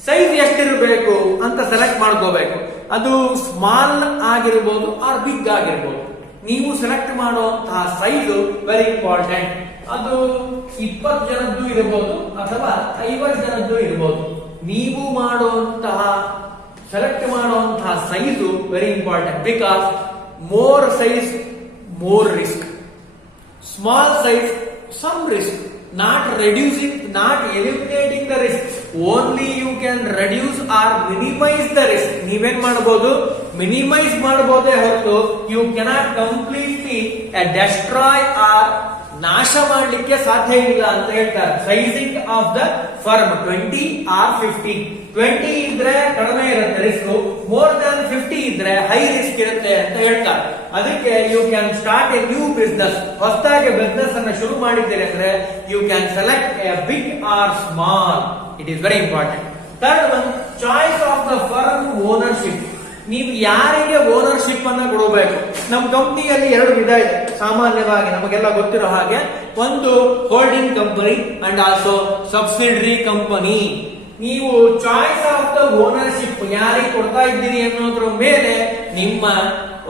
Size ಎಷ್ಟಿರಬೇಕು ಅಂತ select ಮಾಡ್ಕೋಬೇಕು. ಅದು small ಆಗಿರ್ಬೋದು R big ಆಗಿರ್ಬೋದು. ನೀವು select ಮಾಡುವಂತಹ size very important. ಅದು 20 ಜನದ್ದು ಇರಬಹುದು ಅಥವಾ 50 ಜನದ್ದು ಇರಬಹುದು. ನೀವು ಮಾಡುವಂತಹ ಸೆಲೆಕ್ಟ್ ಮಾಡುವಂತಹ size very important because more size more risk, small size some risk. Not reducing, not eliminating the risk. Only you can reduce or minimize the risk. ನೀವೇನ್ ಮಾಡಬಹುದು, ಮಿನಿಮೈಸ್ ಮಾಡಬಹುದೇ ಹೊರತು you cannot completely destroy or ನಾಶ ಮಾಡಲಿಕ್ಕೆ ಸಾಧ್ಯ ಇಲ್ಲ ಅಂತ ಹೇಳ್ತಾರೆ. Sizing of the firm 20 or 50. 20 ಇದ್ರೆ ಕಡಿಮೆ ಇರುತ್ತೆ ರಿಸ್ಕ್, ಮೋರ್ ದನ್ 50 ಇದ್ರೆ ಹೈ ರಿಸ್ಕ್ ಇರುತ್ತೆ ಅಂತ ಹೇಳ್ತಾರೆ. ಅದಕ್ಕೆ you can start a new business. ಹೊಸದಾಗಿ ಬಿಸ್ನೆಸ್ ಅನ್ನ ಶುರು ಮಾಡಿದ್ದೀರಿ ಅಂದ್ರೆ you can select a big or small. It is very important. Third one, choice of the firm ownership. ನೀವು ಯಾರಿಗೆ ಓನರ್ಶಿಪ್ ಅನ್ನ ಕೊಡಬೇಕು. ನಮ್ಮ ಕಂಪನಿಯಲ್ಲಿ 2 ವಿಧ ಇದೆ ಸಾಮಾನ್ಯವಾಗಿ ನಮಗೆಲ್ಲ ಗೊತ್ತಿರೋ ಹಾಗೆ. ಒಂದು holding company and also subsidiary company. ನೀವು ಚಾಯ್ಸ್ ಆಫ್ ದ ಓನರ್ಶಿಪ್ ಯಾರಿಗೆ ಕೊಡ್ತಾ ಇದ್ದೀರಿ ಅನ್ನೋದ್ರ ಮೇಲೆ ನಿಮ್ಮ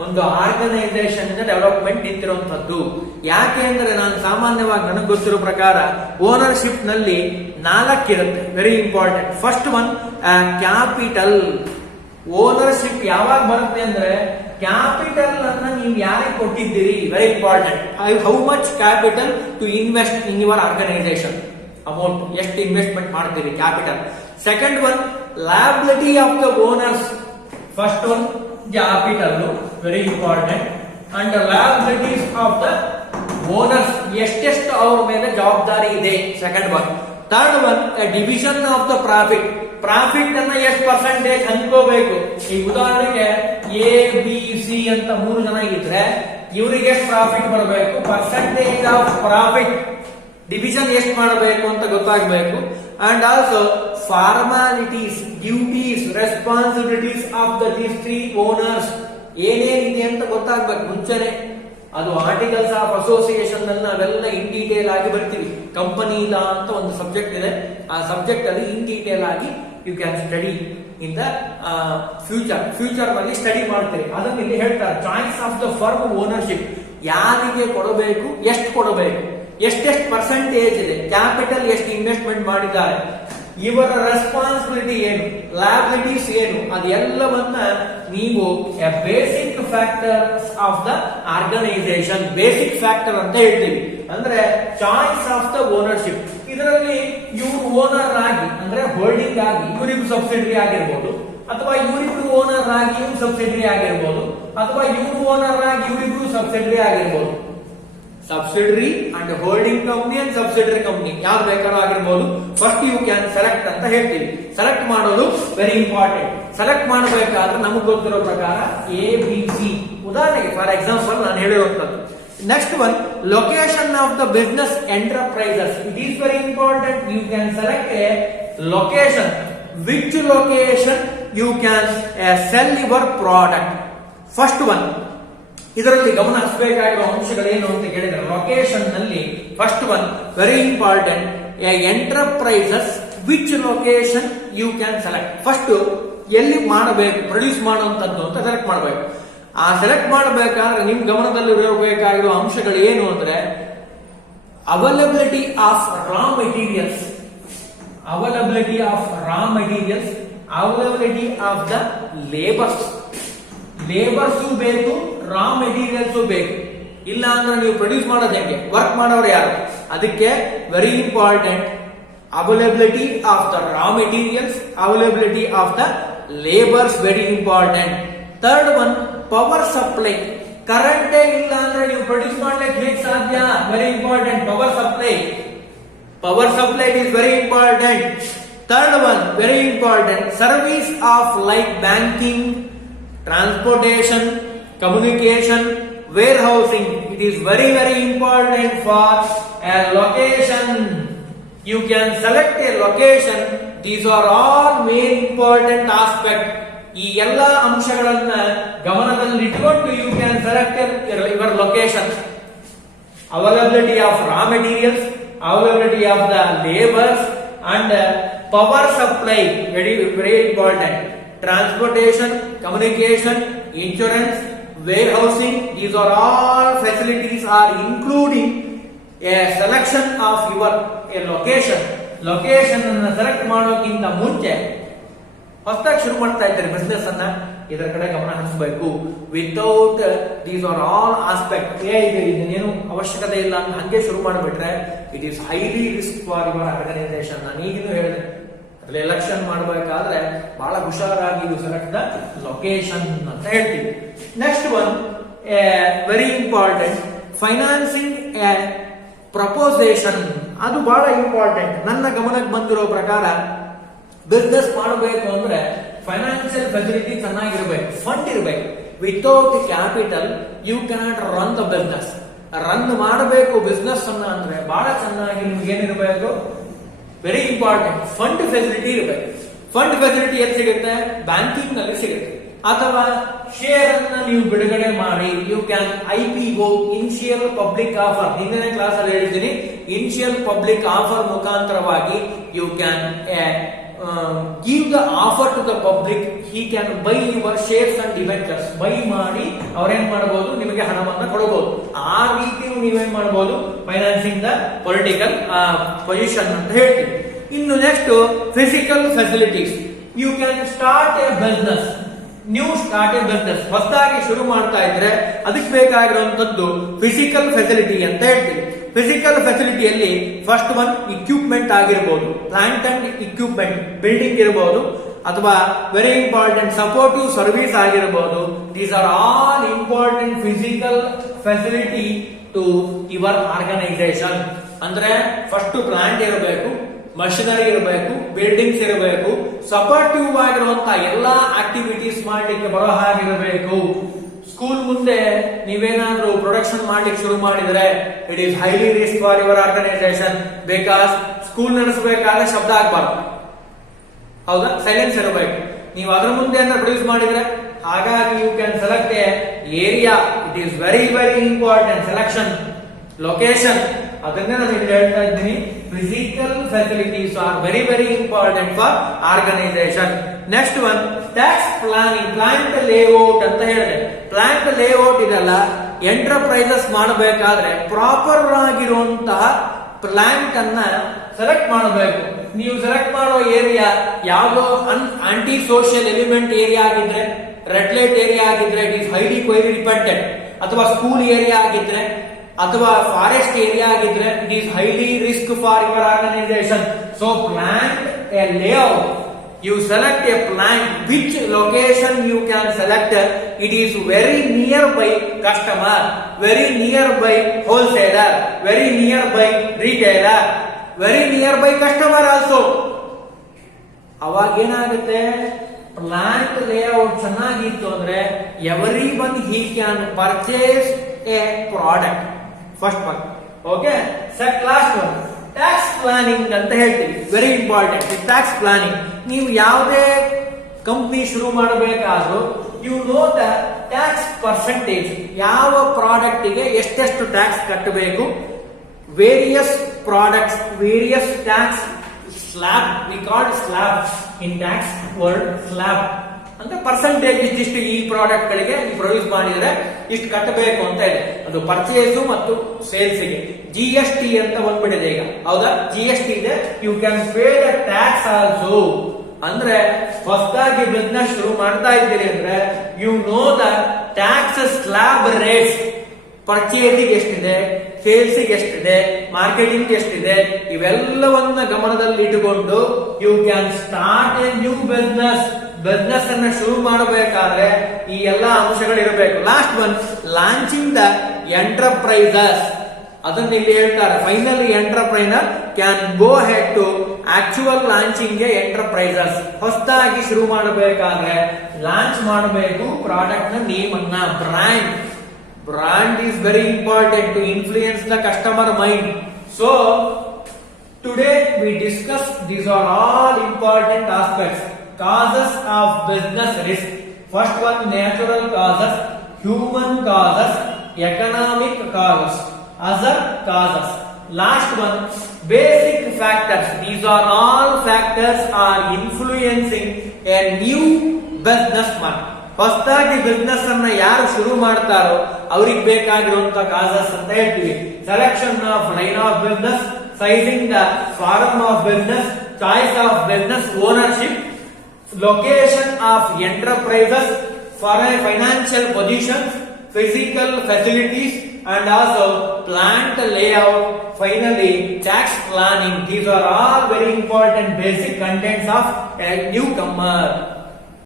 ಒಂದು ಆರ್ಗನೈಸೇಷನ್ ಡೆವಲಪ್ಮೆಂಟ್ ನಿಂತಿರುವಂತದ್ದು. ಯಾಕೆ ಅಂದ್ರೆ ನಾನು ಸಾಮಾನ್ಯವಾಗಿ ನನಗೆ ಗೊತ್ತಿರೋ ಪ್ರಕಾರ ಓನರ್ಶಿಪ್ ನಲ್ಲಿ 4 ಇರುತ್ತೆ, very important. First one capital. Ownership ಯಾವಾಗ ಬರುತ್ತೆ ಅಂದ್ರೆ ಕ್ಯಾಪಿಟಲ್ ಅನ್ನ ನೀವು ಯಾರಿಗೆ ಕೊಟ್ಟಿದ್ದೀರಿ, very important. How much capital to invest in your organisation, amount ಎಷ್ಟು ಇನ್ವೆಸ್ಟ್ಮೆಂಟ್ ಮಾಡ್ತೀರಿ, capital. Second one liability of the owners. First one capital, very important. And liabilities of the owners, ಎಷ್ಟೆಷ್ಟು ಅವ್ರ ಮೇಲೆ ಜವಾಬ್ದಾರಿ ಇದೆ, second one. Third one division of the profit. Profit ಅನ್ನ ಎಷ್ಟು percentage ಹಂಚ್ಕೋಬೇಕು. ಈ ಉದಾಹರಣೆಗೆ ABC ಅಂತ 3 ಜನ ಇದ್ರೆ ಇವರಿಗೆ ಎಷ್ಟು ಪ್ರಾಫಿಟ್ ಬರಬೇಕು, ಪರ್ಸೆಂಟೇಜ್ ಆಫ್ ಪ್ರಾಫಿಟ್ ಡಿವಿಷನ್ ಎಷ್ಟು ಮಾಡಬೇಕು ಅಂತ ಗೊತ್ತಾಗಬೇಕು. And also formalities, duties, responsibilities of the these 3 owners ಏನೇನಿದೆ ಅಂತ ಗೊತ್ತಾಗ್ಬೇಕು ಮುಂಚೆನೆ. ಅದು ಆರ್ಟಿಕಲ್ಸ್ ಆಫ್ ಅಸೋಸಿಯೇಷನ್ ನಲ್ಲಿ ನಾವೆಲ್ಲ ಇನ್ ಡೀಟೇಲ್ ಆಗಿ ಬರ್ತೀವಿ. ಕಂಪನಿ ಲಾ ಅಂತ ಒಂದು ಸಬ್ಜೆಕ್ಟ್ ಇದೆ, ಆ ಸಬ್ಜೆಕ್ಟ್ ಅಲ್ಲಿ ಇನ್ ಡೀಟೇಲ್ ಆಗಿ you can study in the future ನಲ್ಲಿ ಸ್ಟಡಿ ಮಾಡ್ತೀರಿ. ಅದನ್ನ ಇಲ್ಲಿ ಹೇಳ್ತಾರೆ. Choice of the firm ownership, ಯಾರಿಗೆ ಕೊಡಬೇಕು, ಎಷ್ಟು ಕೊಡಬೇಕು, ಎಷ್ಟೆಷ್ಟು ಪರ್ಸೆಂಟೇಜ್ ಇದೆ, ಕ್ಯಾಪಿಟಲ್ ಎಷ್ಟು ಇನ್ವೆಸ್ಟ್ಮೆಂಟ್ ಮಾಡಿದ್ದಾರೆ, ಇವರ ರೆಸ್ಪಾನ್ಸಿಬಿಲಿಟಿ ಏನು, ಲಯಬಿಲಿಟೀಸ್ ಏನು, ಅದೆಲ್ಲವನ್ನ ನೀವು basic factors of the organisation, basic factor ಅಂತ ಹೇಳ್ತೀವಿ. ಅಂದ್ರೆ ಚಾಯ್ಸ್ ಆಫ್ ದ ಓನರ್ಶಿಪ್. ಇದರಲ್ಲಿ ಇವ್ರು ಓನರ್ ಆಗಿ ಅಂದ್ರೆ ಹೋಲ್ಡಿಂಗ್ ಆಗಿ ಇವರಿಗೂ ಸಬ್ಸಿಡರಿ ಆಗಿರ್ಬೋದು, ಅಥವಾ ಇವರಿಬ್ರು ಓನರ್ ಆಗಿ ಇವ್ರು ಸಬ್ಸಿಡರಿ ಆಗಿರ್ಬೋದು, ಅಥವಾ ಇವ್ರು ಓನರ್ ಆಗಿ ಇವರಿಬ್ರು ಸಬ್ಸಿಡರಿ ಆಗಿರ್ಬೋದು. Subsidiary and holding company and subsidiary company ಯಾವ್ದು ಬೇಕಾದ್ರೂ ಆಗಿರ್ಬೋದು. ಫಸ್ಟ್ ಯು ಕ್ಯಾನ್ ಸೆಲೆಕ್ಟ್ ಅಂತ ಹೇಳ್ತೀವಿ. ಸೆಲೆಕ್ಟ್ ಮಾಡೋದು ವೆರಿ ಇಂಪಾರ್ಟೆಂಟ್. ಸೆಲೆಕ್ಟ್ ಮಾಡಬೇಕಾದ್ರೆ ನಮಗೆ ಗೊತ್ತಿರೋ ಪ್ರಕಾರ ABC. ಉದಾಹರಣೆಗೆ ಫಾರ್ ಎಕ್ಸಾಂಪಲ್ ನಾನು ಹೇಳಿರುವಂತದ್ದು. Next one location of the business enterprises. It is very important. You can select a location. Which location you can sell your product. First one ಇದರಲ್ಲಿ ಗಮನ ಹರಿಸಬೇಕಾಗಿರುವ ಅಂಶಗಳೇನು ಅಂತ ಕೇಳಿದ್ರೆ, ಲೊಕೇಶನ್ ನಲ್ಲಿ first one very important, enterprises which location you can select. First ಎಲ್ಲಿ ಮಾಡಬೇಕು, produce ಮಾಡುವಂತದ್ದು ಅಂತ ಸೆಲೆಕ್ಟ್ ಮಾಡಬೇಕು. ಆ ಸೆಲೆಕ್ಟ್ ಮಾಡಬೇಕಾದ್ರೆ ನಿಮ್ ಗಮನದಲ್ಲಿ ಇರಬೇಕಾಗಿರುವ ಅಂಶಗಳು ಏನು ಅಂದ್ರೆ availability of raw materials, availability of raw materials, availability of the labours. Labours ಬೇಕು, ರಾ ಮೆಟೀರಿಯಲ್ಸ್ ಬೇಕು. ಇಲ್ಲ ಅಂದ್ರೆ ನೀವು ಪ್ರೊಡ್ಯೂಸ್ ಮಾಡೋದು ಹೆಂಗೆ, ವರ್ಕ್ ಮಾಡೋರು ಯಾರು. ಅದಕ್ಕೆ very important availability of the raw materials, availability of the labours, very important. Third one power supply. ಕರೆಂಟೇ ಇಲ್ಲ ಅಂದ್ರೆ ನೀವು ಪ್ರೊಡ್ಯೂಸ್ ಮಾಡ್ಲಿಕ್ಕೆ ಹೇಗೆ ಸಾಧ್ಯ, very important. Power supply, power supply is very important. Third one very important service of like banking, transportation, communication, warehousing. It is very important for a location. You can select a location. These are all main important aspect. ಈ ಎಲ್ಲ ಅಂಶಗಳನ್ನ ಗಮನದಲ್ಲಿಟ್ಟುಕೊಂಡು you can select your location. Availability of raw materials, availability of the labors, and power supply, very important. Transportation, communication, insurance, warehousing, these are all facilities are including a selection of your location. Location ಅನ್ನು select ಮಾಡೋಕ್ಕಿಂತ ಮುಂಚೆ ಹೊಸದಾಗಿ ಶುರು ಮಾಡ್ತಾ ಇದ್ದಾರೆ business ಅನ್ನ, ಇದರ ಕಡೆ ಗಮನ ಹರಿಸಬೇಕು. Without these are all aspect, ಇದನ್ನೇನು ಅವಶ್ಯಕತೆ ಇಲ್ಲ ಅಂತ ಹಂಗೆ ಶುರು ಮಾಡಿಬಿಟ್ರೆ it is highly risk for your organisation. ನಾನು ಈಗಿನೂ ಹೇಳಿದೆ, ಎಲೆಕ್ಷನ್ ಮಾಡಬೇಕಾದ್ರೆ ಬಹಳ ಹುಷಾರಾಗಿ ಸೆಲೆಕ್ಟ್ ದ ಲೊಕೇಶನ್ ಅಂತ ಹೇಳ್ತೀವಿ. Next one very important financing proposition. ಅದು ಬಹಳ ಇಂಪಾರ್ಟೆಂಟ್. ನನ್ನ ಗಮನಕ್ಕೆ ಬಂದಿರೋ ಪ್ರಕಾರ ಬಿಸ್ನೆಸ್ ಮಾಡಬೇಕು ಅಂದ್ರೆ ಫೈನಾನ್ಷಿಯಲ್ ಫೆಸಿಲಿಟಿ ಚೆನ್ನಾಗಿರ್ಬೇಕು, ಫಂಡ್ ಇರಬೇಕು. Without capital you cannot run the business. Run ಮಾಡಬೇಕು ಬಿಸ್ನೆಸ್ ಅನ್ನ ಅಂದ್ರೆ ಬಹಳ ಚೆನ್ನಾಗಿ ನಿಮ್ಗೆ ಏನಿರಬೇಕು, ವೆರಿ ಇಂಪಾರ್ಟೆಂಟ್ ಫಂಡ್ ಫೆಸಿಲಿಟಿ ಇರಬೇಕು. ಫಂಡ್ ಫೆಸಿಲಿಟಿ ಎಲ್ಲಿ ಸಿಗುತ್ತೆ, ಬ್ಯಾಂಕಿಂಗ್ ನಲ್ಲಿ ಸಿಗುತ್ತೆ. ಅಥವಾ ಶೇರ್ ಅನ್ನ ನೀವು ಬಿಡುಗಡೆ ಮಾಡಿ, you can IPO, initial public offer. ಹಿಂದಿನ ಕ್ಲಾಸ್ ಅಲ್ಲಿ ಹೇಳಿದ್ದೀನಿ, ಇನಿಷಿಯಲ್ ಪಬ್ಲಿಕ್ ಆಫರ್ ಮುಖಾಂತರವಾಗಿ you can give the offer to the public, he can buy your shares and debentures. By ಮಾಡಿ ಅವ್ರೇನ್ ಮಾಡಬಹುದು, ನಿಮಗೆ ಹಣವನ್ನ ಕೊಡಬಹುದು. ಆ ರೀತಿ ನೀವೇನ್ ಮಾಡಬಹುದು, ಫೈನಾನ್ಸಿಂಗ್ ದ ಪೊಲಿಟಿಕಲ್ ಪೊಸಿಷನ್ ಅಂತ ಹೇಳ್ತೀವಿ. ಇನ್ನು next physical facilities. You can start a business, new start a business, ಹೊಸದಾಗಿ ಶುರು ಮಾಡ್ತಾ ಇದ್ರೆ ಅದಕ್ಕೆ ಬೇಕಾಗಿರುವಂತದ್ದು ಫಿಸಿಕಲ್ ಫೆಸಿಲಿಟಿ ಅಂತ ಹೇಳ್ತೀವಿ. ಫಿಸಿಕಲ್ ಫೆಸಿಲಿಟಿಯಲ್ಲಿ ಫಸ್ಟ್ ಒನ್ ಇಕ್ವಿಪ್ಮೆಂಟ್ ಆಗಿರಬಹುದು, ಪ್ಲಾಂಟ್ ಅಂಡ್ ಇಕ್ವಿಪ್ಮೆಂಟ್, ಬಿಲ್ಡಿಂಗ್ ಇರಬಹುದು, ಅಥವಾ ವೆರಿ ಇಂಪಾರ್ಟೆಂಟ್ ಸಪೋರ್ಟಿವ್ ಸರ್ವಿಸ್ ಆಗಿರಬಹುದು. These are all important physical facility to your organisation. ಅಂದ್ರೆ ಫಸ್ಟ್ ಪ್ಲಾಂಟ್ ಇರಬೇಕು, ಮಷಿನರಿ ಇರಬೇಕು, ಬಿಲ್ಡಿಂಗ್ಸ್ ಇರಬೇಕು, ಸಪೋರ್ಟಿವ್ ಆಗಿರುವಂತಹ ಎಲ್ಲಾ ಆಕ್ಟಿವಿಟೀಸ್ ಮಾಡ್ಲಿಕ್ಕೆ ಬರೋ ಹಾಗಿರಬೇಕು. ಸ್ಕೂಲ್ ಮುಂದೆ ನೀವೇನಾದ್ರೂ ಪ್ರೊಡಕ್ಷನ್ ಮಾಡ್ಲಿಕ್ಕೆ ಶುರು ಮಾಡಿದ್ರೆ it is highly risk for your organisation. Because school ನಡೆಸಬೇಕಾದ್ರೆ ಶಬ್ದ ಆಗ್ಬಾರ್ದು, ಹೌದಾ, ಸೈಲೆನ್ಸ್ ಇರಬೇಕು. ನೀವು ಅದ್ರ ಮುಂದೆ ಅಂತ ಪ್ರೊಡ್ಯೂಸ್ ಮಾಡಿದ್ರೆ, ಹಾಗಾಗಿ you can select a area. It is very very important. Selection, location, ಅದನ್ನೇ ನಾನು ಇಲ್ಲಿ ಹೇಳ್ತಾ ಇದ್ದೀನಿ. Physical facilities are very very important for organisation. Next one tax planning, plant layout ಅಂತ ಹೇಳಿದೆ. ಪ್ಲಾಂಟ್ ಲೇಔಟ್ ಇದಲ್ಲ, ಎಂಟರ್ಪ್ರೈಸಸ್ ಮಾಡಬೇಕಾದ್ರೆ ಪ್ರಾಪರ್ ಆಗಿರುವಂತಹ ಪ್ಲಾಂಟ್ ಅನ್ನ ಸೆಲೆಕ್ಟ್ ಮಾಡಬೇಕು. ನೀವು ಸೆಲೆಕ್ಟ್ ಮಾಡೋ ಏರಿಯಾ ಯಾವುದೋ ಆಂಟಿ ಸೋಷಿಯಲ್ ಎಲಿಮೆಂಟ್ ಏರಿಯಾ ಆಗಿದ್ರೆ, ರೆಡ್ ಲೈಟ್ ಏರಿಯಾ ಆಗಿದ್ರೆ it is highly query dependent, ಅಥವಾ ಸ್ಕೂಲ್ ಏರಿಯಾ ಆಗಿದ್ರೆ, ಅಥವಾ ಫಾರೆಸ್ಟ್ ಏರಿಯಾ ಆಗಿದ್ರೆ it is highly risk for your organisation. So plant a layout. You select a plant, which location you can select. It is very nearby customer, very nearby wholesaler, very nearby retailer, very nearby customer also. ಅವಾಗ ಏನಾಗುತ್ತೆ, plant layout ಚೆನ್ನಾಗಿತ್ತು ಅಂದ್ರೆ every one he can purchase a product. First one. Okay, last one tax planning ಅಂತ ಹೇಳ್ತೀವಿ. Very important tax planning. ನೀವು ಯಾವುದೇ company ಶುರು ಮಾಡಬೇಕಾದ್ರೂ you know the tax percentage, ಯಾವ ಪ್ರಾಡಕ್ಟ್ ಗೆ ಎಷ್ಟೆಷ್ಟು ಟ್ಯಾಕ್ಸ್ ಕಟ್ಟಬೇಕು. Various products, various tax slab, we call slab in tax word. Slab ಅಂದ್ರೆ ಪರ್ಸೆಂಟೇಜ್ ಇಷ್ಟಿಷ್ಟು ಈ ಪ್ರಾಡಕ್ಟ್ ಗಳಿಗೆ ಪ್ರೊಡ್ಯೂಸ್ ಮಾಡಿದ್ರೆ ಇಷ್ಟು ಕಟ್ಟಬೇಕು ಅಂತ ಇದೆ. ಅದು ಪರ್ಚೇಸ್ ಮತ್ತು ಸೇಲ್ಸ್ ಗೆ. GST ಅಂತ ಬಂದ್ಬಿಟ್ಟಿದೆ ಈಗ, ಹೌದಾ. GST ಇದೆ, you can pay the tax also. ಅಂದ್ರೆ ಹೊಸದಾಗಿ ಬಿಸ್ನೆಸ್ ಶುರು ಮಾಡ್ತಾ ಇದ್ದೀರಿ ಅಂದ್ರೆ you know the tax slab rates. ಪರ್ಚೇಸಿಗೆ ಎಷ್ಟಿದೆ, ಸೇಲ್ಸಿಗೆ ಎಷ್ಟಿದೆ, ಮಾರ್ಕೆಟಿಂಗ್ ಎಷ್ಟಿದೆ, ಇವೆಲ್ಲವನ್ನ ಗಮನದಲ್ಲಿ ಇಟ್ಟುಕೊಂಡು you can start a new business. Business ಅನ್ನ ಶುರು ಮಾಡಬೇಕಾದ್ರೆ ಈ ಎಲ್ಲಾ ಅಂಶಗಳಿರಬೇಕು. Last one launching the enterprises. ಅದನ್ನ ಇಲ್ಲಿ ಹೇಳ್ತಾರೆ. Finally entrepreneur can go head to actual launching a enterprises. ಹೊಸದಾಗಿ ಶುರು ಮಾಡಬೇಕಾದ್ರೆ ಲಾಂಚ್ ಮಾಡಬೇಕು ಪ್ರಾಡಕ್ಟ್ ನ ನೇಮ್ ಅನ್ನ. Brand, brand is very important to influence the customer mind. So today we discuss, these are all important aspects. Causes of business risk. First one, natural causes, human causes, economic causes, other causes. Last one, basic factors. These are all factors are influencing a new businessman. ಹೊಸದಾಗಿ business ಅನ್ನ ಯಾರು ಶುರು ಮಾಡ್ತಾರೋ ಅವ್ರಿಗೆ ಬೇಕಾಗಿರುವಂತ causes ಅಂತ ಹೇಳ್ತೀವಿ. Selection of line of business, sizing the form of business, choice of business ownership, location of enterprises, financial position, physical facilities, and also plant layout, finally tax planning. These are all very important basic contents of a newcomer.